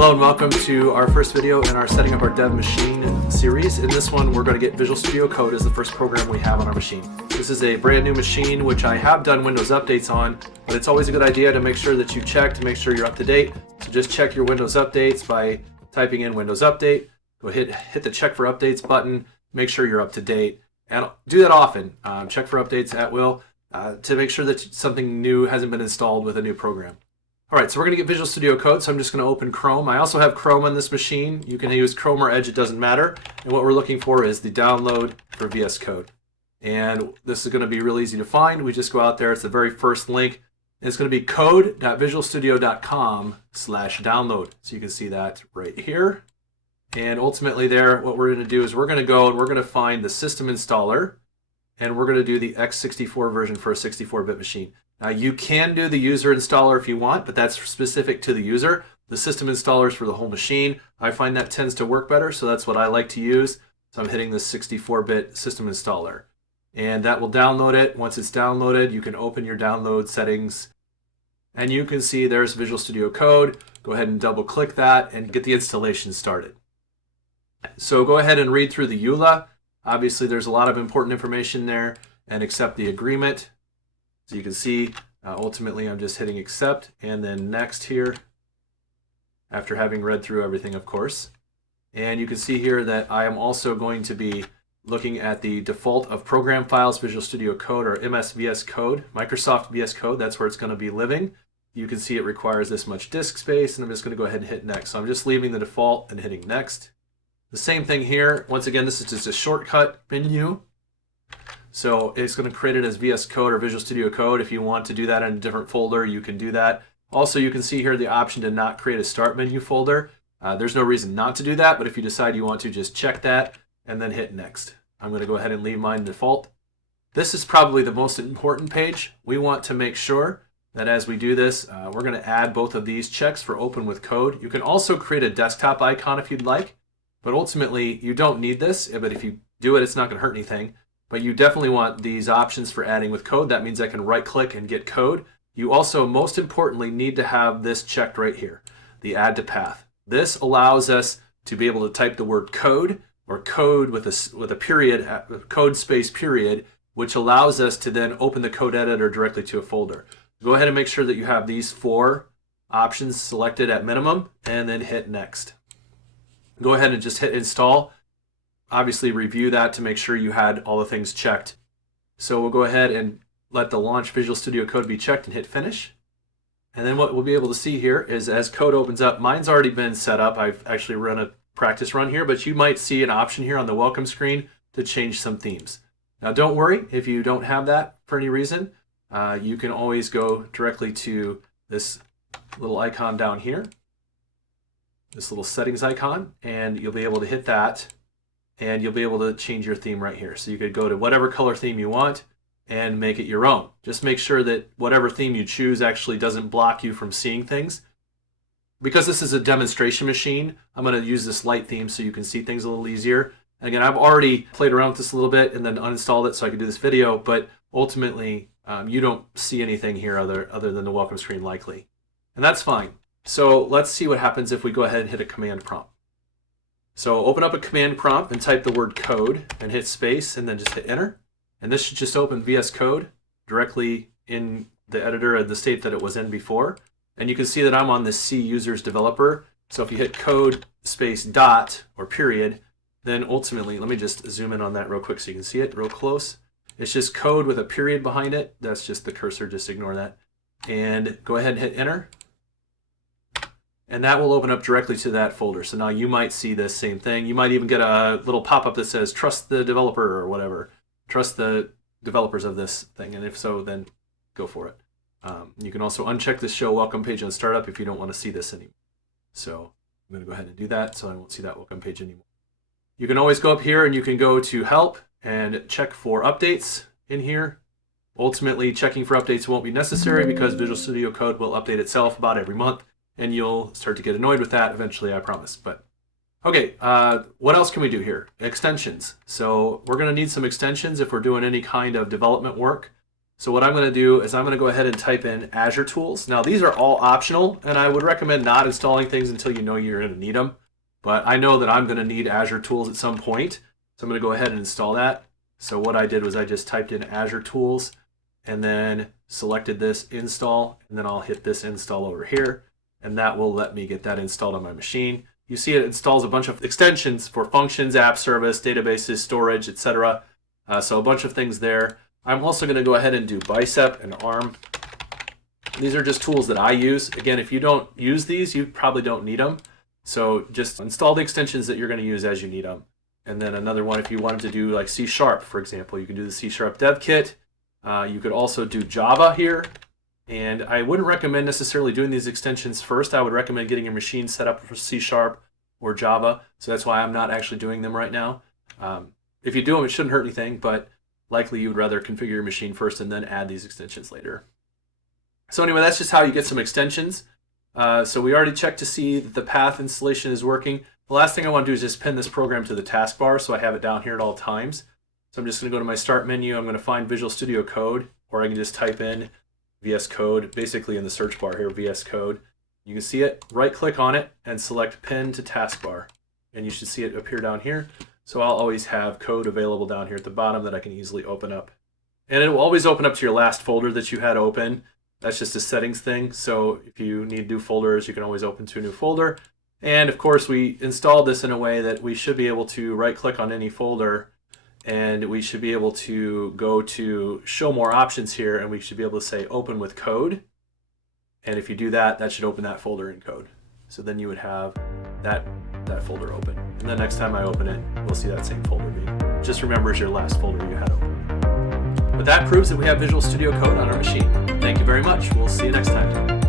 Hello and welcome to our first video in our Setting Up Our Dev Machine series. In this one, we're going to get Visual Studio Code as the first program we have on our machine. This is a brand new machine, which I have done Windows updates on, but it's always a good idea to make sure that you check to make sure you're up to date. So just check your Windows updates by typing in Windows Update. Go hit the Check for Updates button, make sure you're up to date, and do that often. Check for updates at will to make sure that something new hasn't been installed with a new program. All right, so we're going to get Visual Studio Code, so I'm just going to open Chrome. I also have Chrome on this machine. You can use Chrome or Edge, it doesn't matter. And what we're looking for is the download for VS Code. And this is going to be real easy to find. We just go out there, it's the very first link. It's going to be code.visualstudio.com/download. So you can see that right here. And ultimately there, what we're going to do is we're going to go and we're going to find the system installer, and we're going to do the x64 version for a 64-bit machine. Now you can do the user installer if you want, but that's specific to the user. The system installer is for the whole machine. I find that tends to work better, so that's what I like to use. So I'm hitting the 64-bit system installer. And that will download it. Once it's downloaded, you can open your download settings, and you can see there's Visual Studio Code. Go ahead and double click that and get the installation started. So go ahead and read through the EULA. Obviously there's a lot of important information there, and accept the agreement. So you can see, ultimately I'm just hitting accept and then next here, after having read through everything, of course. And you can see here that I am also going to be looking at the default of program files, Visual Studio Code, or MS VS Code, Microsoft VS Code, that's where it's going to be living. You can see it requires this much disk space, and I'm just going to go ahead and hit next. So I'm just leaving the default and hitting next. The same thing here. Once again, this is just a shortcut menu. So it's going to create it as VS Code or Visual Studio Code. If you want to do that in a different folder, you can do that. Also, you can see here the option to not create a start menu folder. There's no reason not to do that, but if you decide you want to, just check that and then hit next. I'm going to go ahead and leave mine default. This is probably the most important page. We want to make sure that as we do this, we're going to add both of these checks for open with code. You can also create a desktop icon if you'd like, but ultimately you don't need this. But if you do it, it's not going to hurt anything. But you definitely want these options for adding with code. That means I can right click and get code. You also, most importantly, need to have this checked right here, the add to path. This allows us to be able to type the word code or code with a period, code space period, which allows us to then open the code editor directly to a folder. Go ahead and make sure that you have these 4 options selected at minimum and then hit next. Go ahead and just hit install. Obviously review that to make sure you had all the things checked. So we'll go ahead and let the launch Visual Studio Code be checked and hit finish. And then what we'll be able to see here is as code opens up, mine's already been set up. I've actually run a practice run here, but you might see an option here on the welcome screen to change some themes. Now don't worry if you don't have that for any reason. You can always go directly to this little icon down here, this little settings icon, and you'll be able to hit that. And you'll be able to change your theme right here. So you could go to whatever color theme you want and make it your own. Just make sure that whatever theme you choose actually doesn't block you from seeing things. Because this is a demonstration machine, I'm going to use this light theme so you can see things a little easier. And again, I've already played around with this a little bit and then uninstalled it so I could do this video, but ultimately you don't see anything here other than the welcome screen likely. And that's fine. So let's see what happens if we go ahead and hit a command prompt. So open up a command prompt and type the word code and hit space and then just hit enter. And this should just open VS Code directly in the editor of the state that it was in before. And you can see that I'm on this C users developer. So if you hit code space dot or period, then ultimately, let me just zoom in on that real quick so you can see it real close. It's just code with a period behind it. That's just the cursor, just ignore that. And go ahead and hit enter. And that will open up directly to that folder. So now you might see this same thing. You might even get a little pop-up that says, trust the developer or whatever. Trust the developers of this thing. And if so, then go for it. You can also uncheck the show welcome page on startup if you don't want to see this anymore. So I'm going to go ahead and do that so I won't see that welcome page anymore. You can always go up here and you can go to help and check for updates in here. Ultimately, checking for updates won't be necessary because Visual Studio Code will update itself about every month. And you'll start to get annoyed with that eventually, I promise. But okay, what else can we do here? Extensions. So we're going to need some extensions if we're doing any kind of development work. So what I'm going to do is I'm going to go ahead and type in Azure Tools. Now these are all optional, and I would recommend not installing things until you know you're going to need them. But I know that I'm going to need Azure Tools at some point, so I'm going to go ahead and install that. So what I did was I just typed in Azure Tools and then selected this install, and then I'll hit this install over here, and that will let me get that installed on my machine. You see it installs a bunch of extensions for functions, app service, databases, storage, etc. So a bunch of things there. I'm also going to go ahead and do Bicep and ARM. These are just tools that I use. Again, if you don't use these, you probably don't need them. So just install the extensions that you're going to use as you need them. And then another one, if you wanted to do like C#, for example, you can do the C# dev kit. You could also do Java here. And I wouldn't recommend necessarily doing these extensions first. I would recommend getting your machine set up for C# or Java. So that's why I'm not actually doing them right now. If you do them, it shouldn't hurt anything, but likely you would rather configure your machine first and then add these extensions later. So anyway, that's just how you get some extensions. So we already checked to see that the path installation is working. The last thing I want to do is just pin this program to the taskbar so I have it down here at all times. So I'm just going to go to my Start menu. I'm going to find Visual Studio Code, or I can just type in VS Code, basically in the search bar here, VS Code. You can see it, right-click on it, and select Pin to Taskbar. And you should see it appear down here. So I'll always have code available down here at the bottom that I can easily open up. And it will always open up to your last folder that you had open. That's just a settings thing. So if you need new folders, you can always open to a new folder. And of course, we installed this in a way that we should be able to right-click on any folder, and we should be able to go to Show More Options here, and we should be able to say Open with Code. And if you do that, that should open that folder in code. So then you would have that folder open. And the next time I open it, we'll see that same folder being. Just remember it's your last folder you had open. But that proves that we have Visual Studio Code on our machine. Thank you very much. We'll see you next time.